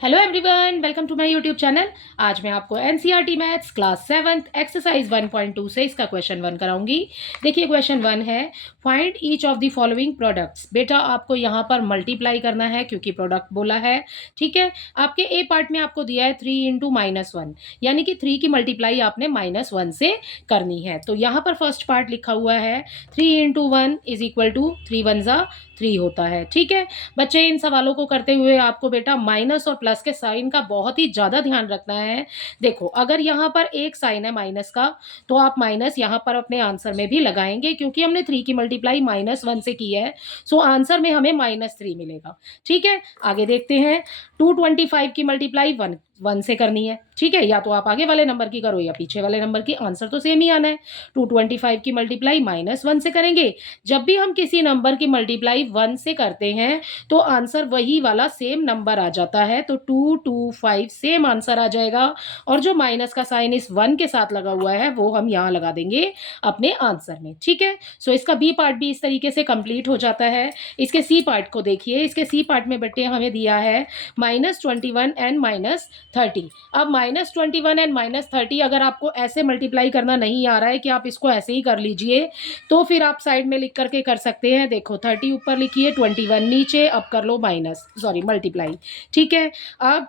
Hello everyone, welcome to my YouTube channel. आज मैं आपको NCERT maths class 7th exercise 1.2 से इसका क्वेश्चन 1 कराऊंगी। देखिए क्वेश्चन 1 है, find each of the following products. बेटा आपको यहाँ पर मल्टीप्लाई करना है क्योंकि प्रोडक्ट बोला है। ठीक है, आपके ए पार्ट में आपको दिया है 3 इंटू -1, यानी कि 3 की मल्टीप्लाई आपने -1 से करनी है। तो यहाँ पर फर्स्ट पार्ट लिखा हुआ है 3 into 1 is equal to 3 one ज़ा 3 होता है। ठीक है बच्चे, इन सवालों को करते हुए आपको बेटा माइनस और प्लस के साइन का बहुत ही ज़्यादा ध्यान रखना है। देखो अगर यहाँ पर एक साइन है माइनस का, तो आप माइनस यहाँ पर अपने आंसर में भी लगाएंगे क्योंकि हमने 3 की मल्टीप्लाई -1 से की है। सो आंसर में हमें -3 मिलेगा। ठीक है, आगे देखते हैं। 225 की मल्टीप्लाई 1 से करनी है। ठीक है, या तो आप आगे वाले नंबर की करो या पीछे वाले नंबर की, आंसर तो सेम ही आना है। 225 की मल्टीप्लाई -1 से करेंगे। जब भी हम किसी नंबर की मल्टीप्लाई 1 से करते हैं तो आंसर वही वाला सेम नंबर आ जाता है। तो 225 सेम आंसर आ जाएगा, और जो माइनस का साइन इस 1 के साथ लगा हुआ है वो हम यहाँ लगा देंगे अपने आंसर में। ठीक है, सो इसका बी पार्ट भी इस तरीके से कंप्लीट हो जाता है। इसके सी पार्ट को देखिए। इसके सी पार्ट में बेटे हमें दिया है -21 एंड -30। अब -21 एंड -30 अगर आपको ऐसे मल्टीप्लाई करना नहीं आ रहा है कि आप इसको ऐसे ही कर लीजिए, तो फिर आप साइड में लिख करके कर सकते हैं। देखो 30 ऊपर लिखिए, 21 नीचे, अब कर लो मल्टीप्लाई। ठीक है, अब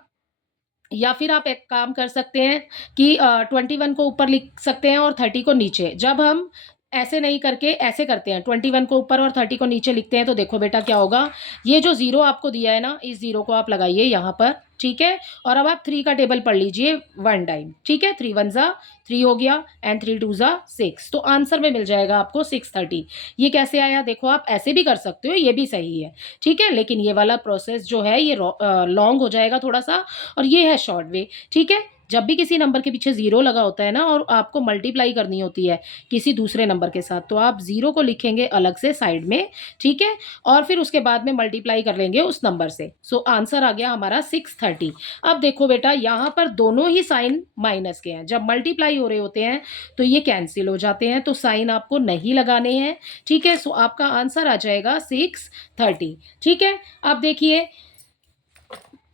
या फिर आप एक काम कर सकते हैं कि 21 को ऊपर लिख सकते हैं और 30 को नीचे। जब हम ऐसे नहीं करके ऐसे करते हैं, 21 को ऊपर और 30 को नीचे लिखते हैं, तो देखो बेटा क्या होगा। ये जो जीरो आपको दिया है ना, इस जीरो को आप लगाइए यहाँ पर। ठीक है, और अब आप 3 का टेबल पढ़ लीजिए 1 टाइम। ठीक है, 3 वन ज़ा 3 हो गया एंड 3 टू ज़ा 6, तो आंसर में मिल जाएगा आपको 630। ये कैसे आया देखो, आप ऐसे भी कर सकते हो, ये भी सही है। ठीक है, लेकिन ये वाला प्रोसेस जो है ये लॉन्ग हो जाएगा थोड़ा सा, और ये है शॉर्ट वे। ठीक है, जब भी किसी नंबर के पीछे जीरो लगा होता है ना और आपको मल्टीप्लाई करनी होती है किसी दूसरे नंबर के साथ, तो आप जीरो को लिखेंगे अलग से साइड में। ठीक है, और फिर उसके बाद में मल्टीप्लाई कर लेंगे उस नंबर से। सो आंसर आ गया हमारा 630। अब देखो बेटा यहाँ पर दोनों ही साइन माइनस के हैं। जब मल्टीप्लाई हो रहे होते हैं तो ये कैंसिल हो जाते हैं, तो साइन आपको नहीं लगाने हैं। ठीक है, सो आपका आंसर आ जाएगा 630। ठीक है, अब देखिए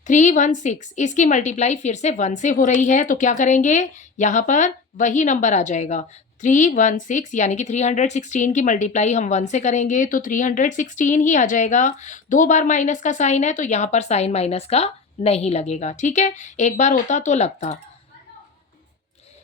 316, इसकी मल्टीप्लाई फिर से 1 से हो रही है, तो क्या करेंगे, यहाँ पर वही नंबर आ जाएगा 316, यानी कि 316 की मल्टीप्लाई हम 1 से करेंगे तो 316 ही आ जाएगा। 2 बार माइनस का साइन है तो यहाँ पर साइन माइनस का नहीं लगेगा। ठीक है, एक बार होता तो लगता।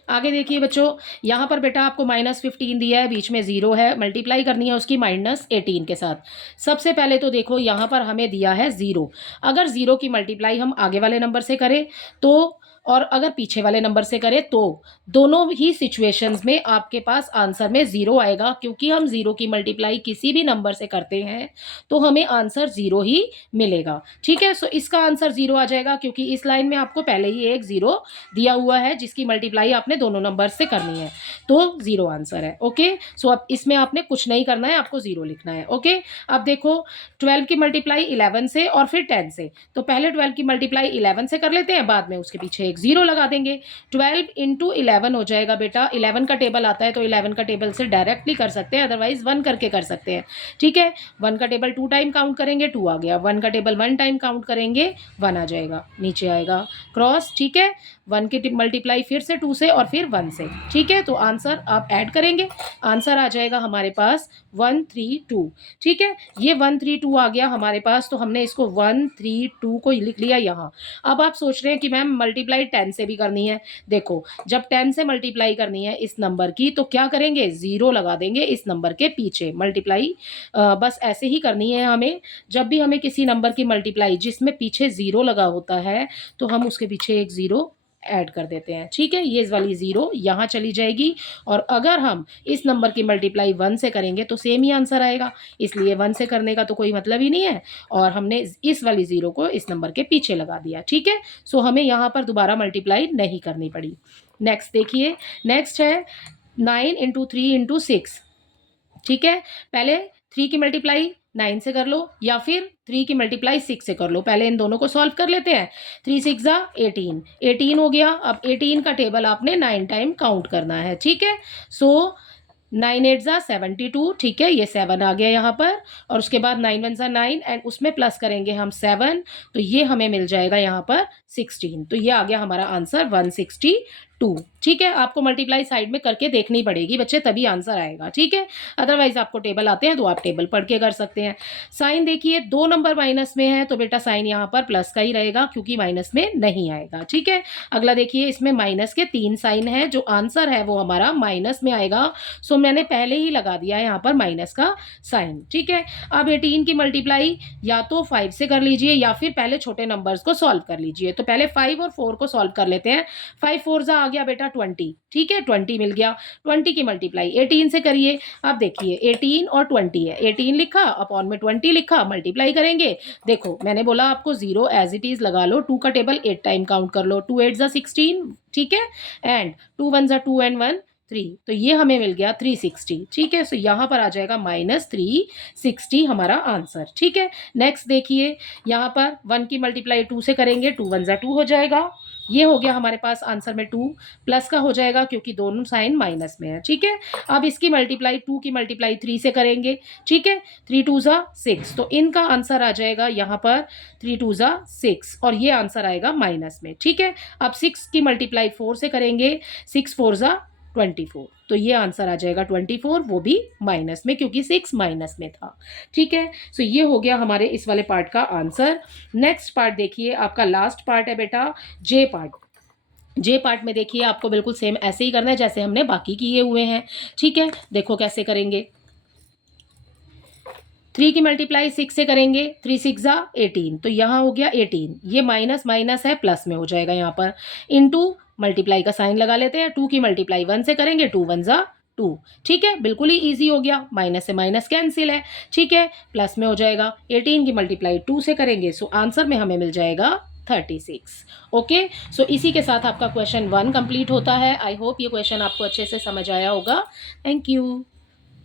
आगे देखिए बच्चों, यहाँ पर बेटा आपको -15 दिया है, बीच में जीरो है, मल्टीप्लाई करनी है उसकी -18 के साथ। सबसे पहले तो देखो यहाँ पर हमें दिया है जीरो। अगर जीरो की मल्टीप्लाई हम आगे वाले नंबर से करें तो, और अगर पीछे वाले नंबर से करें तो, दोनों ही सिचुएशंस में आपके पास आंसर में जीरो आएगा, क्योंकि हम जीरो की मल्टीप्लाई किसी भी नंबर से करते हैं तो हमें आंसर जीरो ही मिलेगा। ठीक है, सो इसका आंसर जीरो आ जाएगा क्योंकि इस लाइन में आपको पहले ही एक जीरो दिया हुआ है जिसकी मल्टीप्लाई आपने दोनों नंबर से करनी है, तो जीरो आंसर है। ओके, सो अब इसमें आपने कुछ नहीं करना है, आपको जीरो लिखना है। ओके, अब देखो 12 की मल्टीप्लाई 11 से और फिर 10 से, तो पहले 12 की मल्टीप्लाई 11 से कर लेते हैं, बाद में उसके पीछे एक जीरो लगा देंगे। 12 इंटू 11 हो जाएगा बेटा। 11 का टेबल आता है तो 11 का टेबल से डायरेक्टली कर सकते हैं, अदरवाइज 1 करके कर सकते हैं। ठीक है, 1 का टेबल 2 टाइम काउंट करेंगे, 2 आ गया। 1 का टेबल 1 टाइम काउंट करेंगे, 1 आ जाएगा, नीचे आएगा क्रॉस। ठीक है, 1 की मल्टीप्लाई फिर से 2 से और फिर 1 से। ठीक है, तो आंसर आप ऐड करेंगे, आंसर आ जाएगा हमारे पास 132। ठीक है, ये 132 आ गया हमारे पास, तो हमने इसको 132 को लिख लिया यहाँ। अब आप सोच रहे हैं कि मैम मल्टीप्लाई 10 से भी करनी है। देखो जब 10 से मल्टीप्लाई करनी है इस नंबर की, तो क्या करेंगे, जीरो लगा देंगे इस नंबर के पीछे। मल्टीप्लाई बस ऐसे ही करनी है हमें। जब भी हमें किसी नंबर की मल्टीप्लाई जिसमें पीछे जीरो लगा होता है, तो हम उसके पीछे एक जीरो ऐड कर देते हैं। ठीक है, ये वाली जीरो यहाँ चली जाएगी, और अगर हम इस नंबर की मल्टीप्लाई 1 से करेंगे तो सेम ही आंसर आएगा, इसलिए 1 से करने का तो कोई मतलब ही नहीं है, और हमने इस वाली जीरो को इस नंबर के पीछे लगा दिया। ठीक है, सो हमें यहाँ पर दोबारा मल्टीप्लाई नहीं करनी पड़ी। नेक्स्ट देखिए, नेक्स्ट है 9 इंटू 3 इंटू 6। ठीक है, पहले 3 की मल्टीप्लाई 9 से कर लो या फिर 3 की मल्टीप्लाई 6 से कर लो। पहले इन दोनों को सॉल्व कर लेते हैं। 3 6 ज़ा 18, 18 हो गया। अब 18 का टेबल आपने 9 टाइम काउंट करना है। ठीक है, सो 9 8 ज़ा 72, ठीक है, ये 7 आ गया यहाँ पर, और उसके बाद 9 1 ज़ा 9 एंड उसमें प्लस करेंगे हम 7, तो ये हमें मिल जाएगा यहाँ पर 16। तो ये आ गया हमारा आंसर 162। ठीक है, आपको मल्टीप्लाई साइड में करके देखनी पड़ेगी बच्चे, तभी आंसर आएगा। ठीक है, अदरवाइज आपको टेबल आते हैं तो आप टेबल पढ़ के कर सकते हैं। साइन देखिए, 2 नंबर माइनस में है तो बेटा साइन यहाँ पर प्लस का ही रहेगा क्योंकि माइनस में नहीं आएगा। ठीक है, अगला देखिए, इसमें माइनस के 3 साइन है, जो आंसर है वो हमारा माइनस में आएगा। सो मैंने पहले ही लगा दिया है यहाँ पर माइनस का साइन। ठीक है, अब 18 की मल्टीप्लाई या तो 5 से कर लीजिए या फिर पहले छोटे नंबर्स को सॉल्व कर लीजिए। तो पहले 5 और 4 को सॉल्व कर लेते हैं। 5 4 ज़ा आ गया बेटा 20, ठीक है, 20 मिल गया। 20 की मल्टीप्लाई 18 से करिए। अब देखिए 18 और 20 है, 18 लिखा अपॉन में 20 लिखा, मल्टीप्लाई करेंगे। देखो मैंने बोला आपको 0 एज इट इज लगा लो, 2 का टेबल 8 टाइम काउंट कर लो, 2 8 ज़ा 16, ठीक है, एंड 2 1 ज़ा 2 एंड 1 3, तो ये हमें मिल गया 360। ठीक है, सो यहाँ पर आ जाएगा -360 हमारा आंसर। ठीक है, नेक्स्ट देखिए, यहाँ पर 1 की मल्टीप्लाई 2 से करेंगे, 2 1 ज़ा 2 हो जाएगा। ये हो गया हमारे पास आंसर में 2, प्लस का हो जाएगा क्योंकि दोनों साइन माइनस में है। ठीक है, अब इसकी मल्टीप्लाई 2 की मल्टीप्लाई 3 से करेंगे। ठीक है, 3 2 ज़ा 6, तो इनका आंसर आ जाएगा यहाँ पर 3 2 ज़ा 6, और ये आंसर आएगा माइनस में। ठीक है, अब 6 की मल्टीप्लाई 4 से करेंगे, 6 4 ज़ा 24, तो ये आंसर आ जाएगा 24, वो भी माइनस में क्योंकि 6 माइनस में था। ठीक है, सो ये हो गया हमारे इस वाले पार्ट का आंसर। नेक्स्ट पार्ट देखिए, आपका लास्ट पार्ट है बेटा जे पार्ट। जे पार्ट में देखिए आपको बिल्कुल सेम ऐसे ही करना है जैसे हमने बाकी किए हुए हैं। ठीक है, देखो कैसे करेंगे। 3 की मल्टीप्लाई 6 से करेंगे, 3 6 ज़ा 18, तो यहाँ हो गया 18, ये माइनस माइनस है प्लस में हो जाएगा यहाँ पर, इनटू मल्टीप्लाई का साइन लगा लेते हैं। 2 की मल्टीप्लाई 1 से करेंगे, 2 1 ज़ा 2, ठीक है, बिल्कुल ही ईजी हो गया, माइनस से माइनस कैंसिल है। ठीक है, प्लस में हो जाएगा। 18 की मल्टीप्लाई 2 से करेंगे, सो आंसर में हमें मिल जाएगा 36। ओके, सो इसी के साथ आपका क्वेश्चन 1 कंप्लीट होता है। आई होप ये क्वेश्चन आपको अच्छे से समझ आया होगा। Thank you.